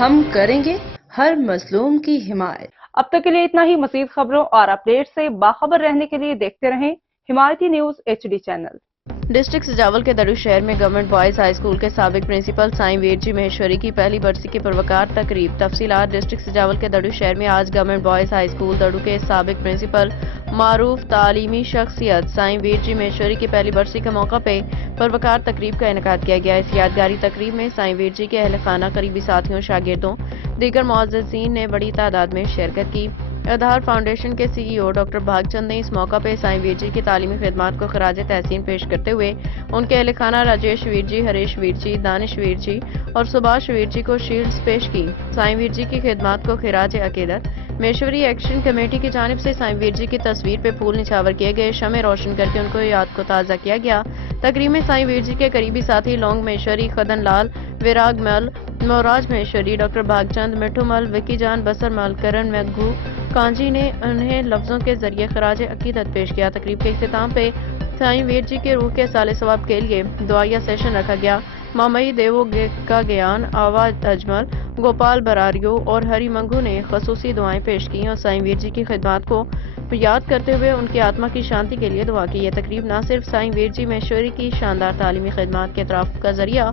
ہم کریں گے ہر مظلوم کی حمایت۔ اب تک کے لیے اتنا ہی۔ مزید خبروں اور اپڈیٹ سے باخبر رہنے کے لیے دیکھتے رہیں Himayati news HD channel. District Sujawal کے دڑو شہر میں گورنمنٹ بوائز ہائی اسکول کے سابق پرنسپل سائیں ویر جی مہیشوری کی پہلی برسی کی پروقار تقریب۔ تفصیلات۔ ڈسٹرکٹ سجاول کے دڑو شہر میں آج government boys high school Daro کے سابق پرنسپل معروف تعلیمی شخصیت سائیں ویر جی مہیشوری کی پہلی برسی کے موقع پہ پروقار تقریب کا انعقاد کیا گیا۔ اس یادگاری تقریب میں سائیں ویر جی کے اہل خانہ، قریبی ساتھیوں، شاگردوں، دیگر معززین نے بڑی تعداد میں شرکت کی۔ آدھار فاؤنڈیشن کے CEO ڈاکٹر بھاگ چند نے اس موقع پہ سائیں ویر جی کی تعلیمی خدمات کو خراج تحسین پیش کرتے ہوئے ان کے اہل خانہ راجیش ویر جی، ہریش ویر جی، دانش ویر جی اور سبھاش ویر جی کو شیلڈز پیش کی۔ سائیں ویر جی کی خدمات کو خراج عقیدت مہیشوری ایکشن کمیٹی کی جانب سے سائیں ویر جی کی تصویر پہ پھول نچھاور کیے گئے، شمع روشن کر کے ان کو یاد کو تازہ کیا گیا۔ تقریب میں سائیں ویر جی کے قریبی ساتھی لونگ مہیشوری، خدن لال، ویراگ مل، موراج مہیشوری، ڈاکٹر بھاگ چند، مٹھو مل، وکی جان، بسر مل، کرن میگھو کانجی نے انہیں لفظوں کے ذریعے خراج عقیدت پیش کیا۔ تقریب کے اختتام پہ سائیں ویر جی کے روح کے اصالِ ثواب کے لیے دعائیہ سیشن رکھا گیا۔ مامئی دیو کا گیان، آوا اجمل، گوپال براریو اور ہری منگو نے خصوصی دعائیں پیش کی اور سائیں ویر جی کی خدمات کو یاد کرتے ہوئے ان کی آتما کی شانتی کے لیے دعا کی۔ یہ تقریب نہ صرف سائیں ویر جی مہیشوری کی شاندار تعلیمی خدمات کے اعتراف کا ذریعہ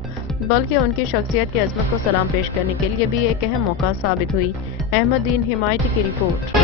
بلکہ ان کی شخصیت کی عظمت کو سلام پیش کرنے کے لیے بھی ایک اہم موقع ثابت ہوئی۔ احمد دین حمایتی کی رپورٹ۔